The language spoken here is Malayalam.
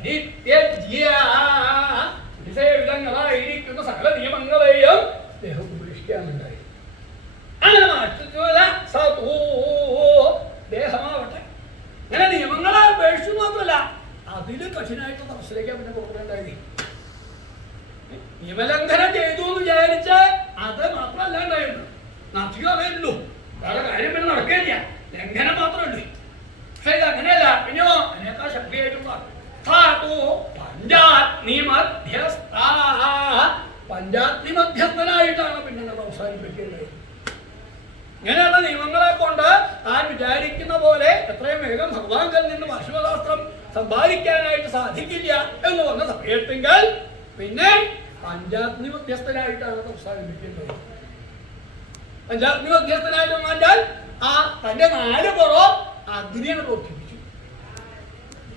പരിത്യജ്യങ്ങളായിരിക്കുന്ന സകല നിയമങ്ങളെയും അദ്ദേഹം ഉപേക്ഷിക്കാനുണ്ടായി. അങ്ങനെ ദേഹമാവട്ടെ അങ്ങനെ നിയമങ്ങളെ ഉപേക്ഷിച്ചു മാത്രമല്ല അതില് കഠിനായിട്ട് തപസ്സിലേക്ക് പിന്നെ കൊടുക്കേണ്ടായി. നിയമലംഘനം ചെയ്തു എന്ന് വിചാരിച്ച് അത് മാത്രമല്ല ഉണ്ടായിരുന്നു, അധികം അതേ വേറെ കാര്യം പിന്നെ നടക്കില്ല, ലംഘനം മാത്രമല്ലേ. പക്ഷെ ഇത് അങ്ങനെയല്ല, പിന്നെയോ അതിനേക്കാൾ ശക്തിയായിട്ടുള്ള പഞ്ചാഗ്നി മധ്യസ്ഥനായിട്ടാണ് പിന്നെ നമ്മൾ അവസാനിപ്പിക്കേണ്ടത്. ഇങ്ങനെയുള്ള നിയമങ്ങളെ കൊണ്ട് താൻ വിചാരിക്കുന്ന പോലെ എത്രയും വേഗം ഭഗവാനിൽ നിന്ന് ഭസ്മശാസ്ത്രം സമ്പാദിക്കാനായിട്ട് സാധിക്കില്ല എന്ന് പറഞ്ഞ സമയത്തെങ്കിൽ പിന്നെ പഞ്ചാഗ്നി മധ്യസ്ഥനായിട്ടാണ് അവസാനിപ്പിക്കേണ്ടത്. പഞ്ചാഗ്നി മധ്യസ്ഥനായിട്ട് മാറ്റാൻ ആ തന്റെ 4 പുറം അഗ്നിയാണ് പൊട്ടി.